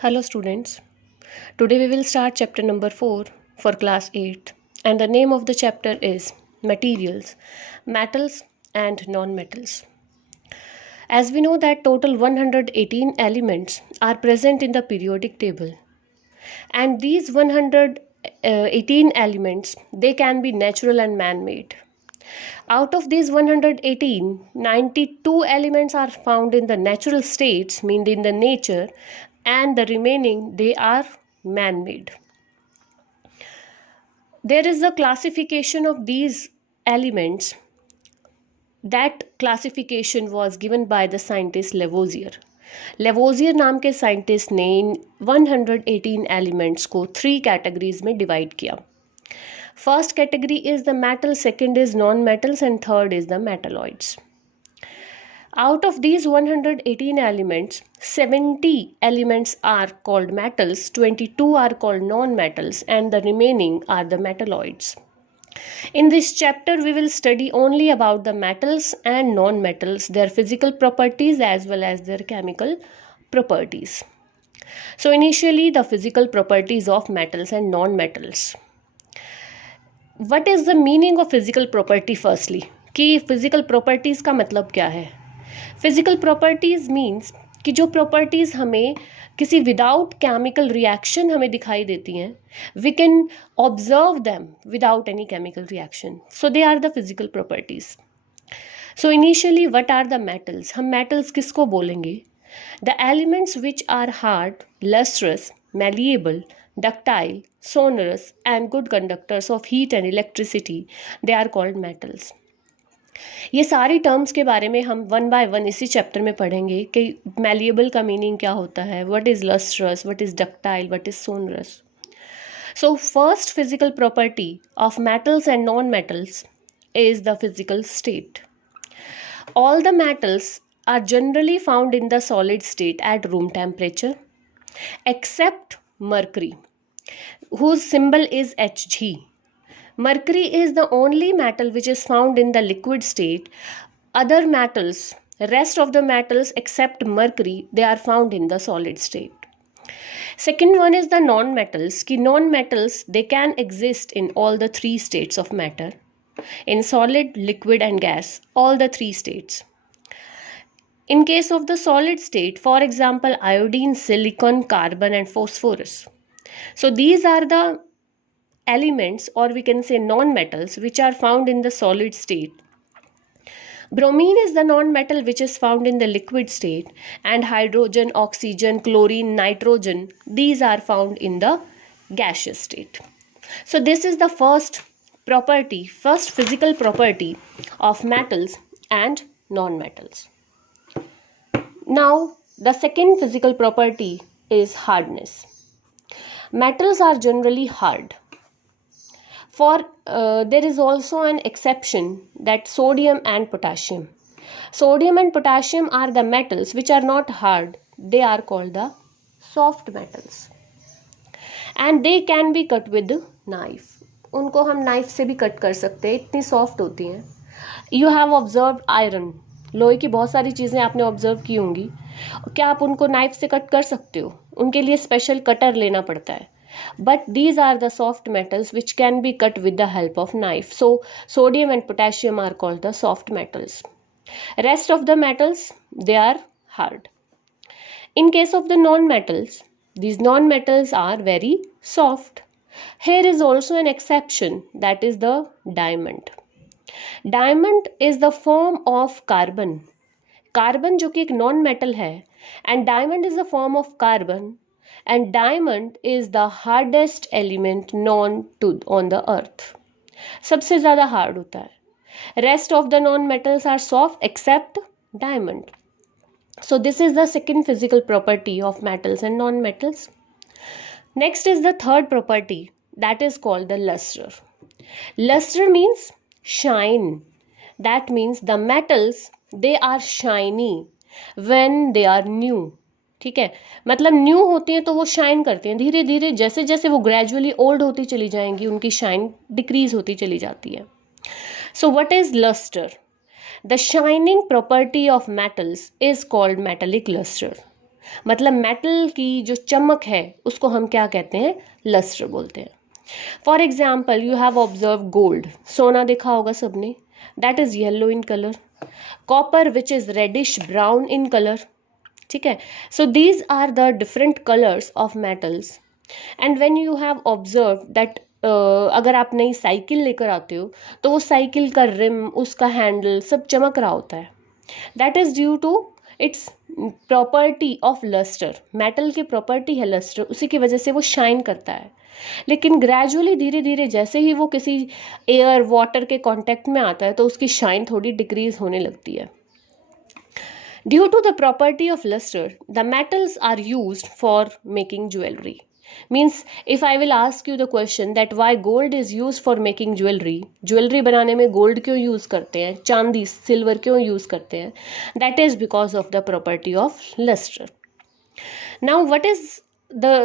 Hello students. Today we will start chapter number 4 for class 8 and the name of the chapter is Materials, Metals and Non-Metals. As we know that total 118 elements are present in the periodic table and these 118 elements they can be natural and man-made. Out of these 118, 92 elements are found in the natural states, meaning in the nature, and the remaining they are man-made. There is a classification of these elements. That classification was given by the scientist Lavoisier. Lavoisier नाम के scientist ने इन 118 elements को 3 categories में divide किया. First category is the metal, second is non-metals and third is the metalloids. Out of these 118 elements, 70 elements are called metals, 22 are called non-metals and the remaining are the metalloids. In this chapter, we will study only about the metals and non-metals, their physical properties as well as their chemical properties. So initially, the physical properties of metals and non-metals. What is the meaning of physical property firstly? कि physical properties का मतलब क्या है? Physical properties means कि जो properties हमें किसी without chemical reaction हमें दिखाई देती हैं, we can observe them without any chemical reaction, so they are the physical properties. So initially what are the metals? हम मेटल्स किसको बोलेंगे? The elements which are hard, lustrous, malleable, ductile, sonorous and good conductors of heat and electricity, they are called metals. ये सारी terms के बारे में हम one by one इसी चैप्टर में पढ़ेंगे कि मैलिएबल का मीनिंग क्या होता है, what is lustrous, what is ductile, what is sonorous. So first physical property of metals and non metals is the physical state. All the metals are generally found in the solid state at room temperature except mercury, whose symbol is Hg. Mercury is the only metal which is found in the liquid state. Other metals, rest of the metals except mercury, they are found in the solid state. Second one is the non-metals. Ki non-metals, they can exist in all the 3 states of matter. In solid, liquid and gas, all the 3 states. In case of the solid state, for example, iodine, silicon, carbon and phosphorus. So these are the elements, or we can say non-metals, which are found in the solid state. Bromine is the non-metal which is found in the liquid state, and hydrogen, oxygen, chlorine, nitrogen, these are found in the gaseous state. So this is the first physical property of metals and non-metals. Now the second physical property is hardness. Metals are generally hard. There is also an exception, that sodium and potassium. Sodium and potassium are the metals which are not hard. They are called the soft metals. And they can be cut with knife. उनको हम knife से भी cut कर सकते हैं, इतनी soft होती हैं. You have observed iron. लोहे की बहुत सारी चीज़ें आपने ऑब्जर्व की होंगी. क्या आप उनको नाइफ से कट कर सकते हो? उनके लिए स्पेशल कटर लेना पड़ता है. But these are the soft metals which can be cut with the help of knife. So sodium and potassium are called the soft metals. Rest of the metals, they are hard. In case of the non-metals, these non-metals are very soft. Here is also an exception, that is the diamond. Diamond is the form of carbon. Carbon जो कि एक non-metal है, and diamond is a form of carbon. And diamond is the hardest element known to on the earth. सबसे ज़्यादा hard होता है. Rest of the non-metals are soft except diamond. So this is the second physical property of metals and non-metals. Next is the third property, that is called the luster. Luster means shine. That means the metals, they are shiny when they are new. ठीक है, मतलब new होती हैं तो वो shine करते हैं. धीरे धीरे जैसे जैसे वो ग्रेजुअली ओल्ड होती चली जाएंगी, उनकी शाइन डिक्रीज होती चली जाती है. So what is lustre? The shining property of metals is called metallic lustre. मतलब मेटल की जो चमक है उसको हम क्या कहते हैं, लस्टर बोलते हैं। For example you have observe gold, सोना देखा होगा सबने, that is yellow in colour, copper which is reddish brown in colour, ठीक है। So these are the different colours of metals and when you have observe that, अगर आप नई cycle लेकर आते हो तो वो साइकिल का रिम, उसका हैंडल सब चमक रहा होता है, that is due to its property of lustre. Metal की प्रॉपर्टी है लस्टर, उसी की वजह से वो शाइन करता है। लेकिन ग्रेजुअली धीरे धीरे जैसे ही वो किसी एयर वाटर के कांटेक्ट में आता है तो उसकी शाइन थोड़ी डिक्रीज होने लगती है। Due to the property of lustre the metals are used for making jewellery. Means if I will ask you the question that why gold is use for making jewellery, jewellery बनाने में gold क्यों use करते हैं, चांदी silver क्यों use करते हैं, that is because of the property of lustre. Now what is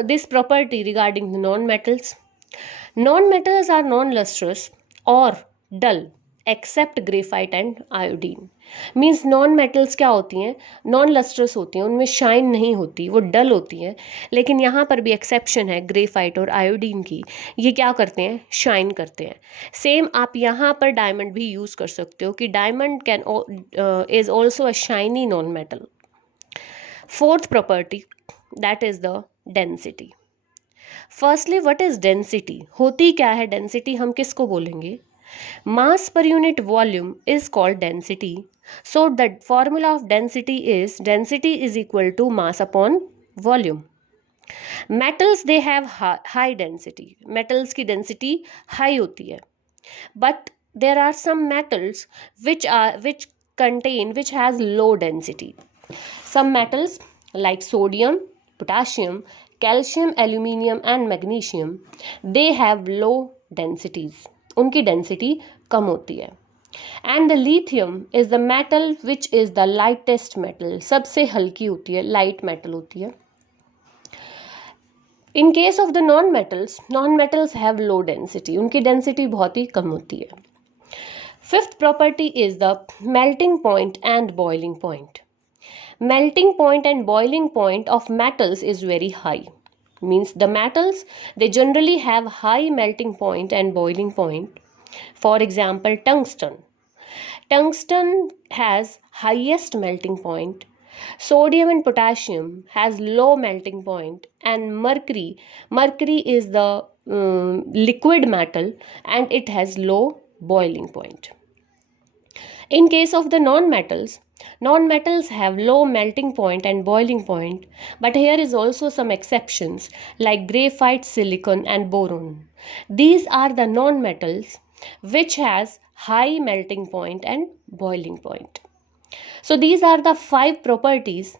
this property regarding the non-metals? Non-metals are non-lustrous or dull except graphite and iodine. Means non metals क्या होती हैं, non lustrous होती हैं, उनमें shine नहीं होती, वो डल होती हैं। लेकिन यहाँ पर भी एक्सेप्शन है ग्रेफाइट और आयोडीन की, ये क्या करते हैं, शाइन करते हैं। सेम आप यहाँ पर डायमंड भी यूज़ कर सकते हो कि diamond can is also a shiny non metal. Fourth property that is the density. Firstly what is density, होती क्या है डेंसिटी, हम किसको बोलेंगे, mass per unit volume is called density. So the formula of density is equal to mass upon volume. Metals they have high density, metals की density high होती है, but there are some metals which contain which has low density. Some metals like sodium, potassium, calcium, aluminium and magnesium, they have low densities, उनकी density कम होती है। and the lithium is the metal which is the lightest metal, सबसे हल्की होती है, light metal होती है। in case of the non-metals have low density, उनकी डेंसिटी बहुत ही कम होती है। fifth property is the melting point and boiling point. Melting point and boiling point of metals is very high. Means the metals, they generally have high melting point and boiling point. For example, tungsten. Tungsten has highest melting point. Sodium and potassium has low melting point. And mercury is the liquid metal and it has low boiling point. In case of the non-metals have low melting point and boiling point, but here is also some exceptions like graphite, silicon and boron. These are the non-metals which has high melting point and boiling point. So these are the 5 properties.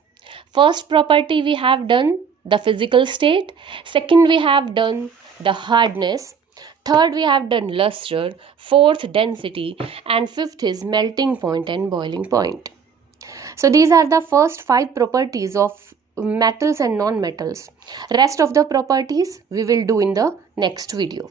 First property we have done the physical state, second we have done the hardness, third we have done luster, fourth density, and fifth is melting point and boiling point. So these are the first 5 properties of metals and non-metals. Rest of the properties we will do in the next video.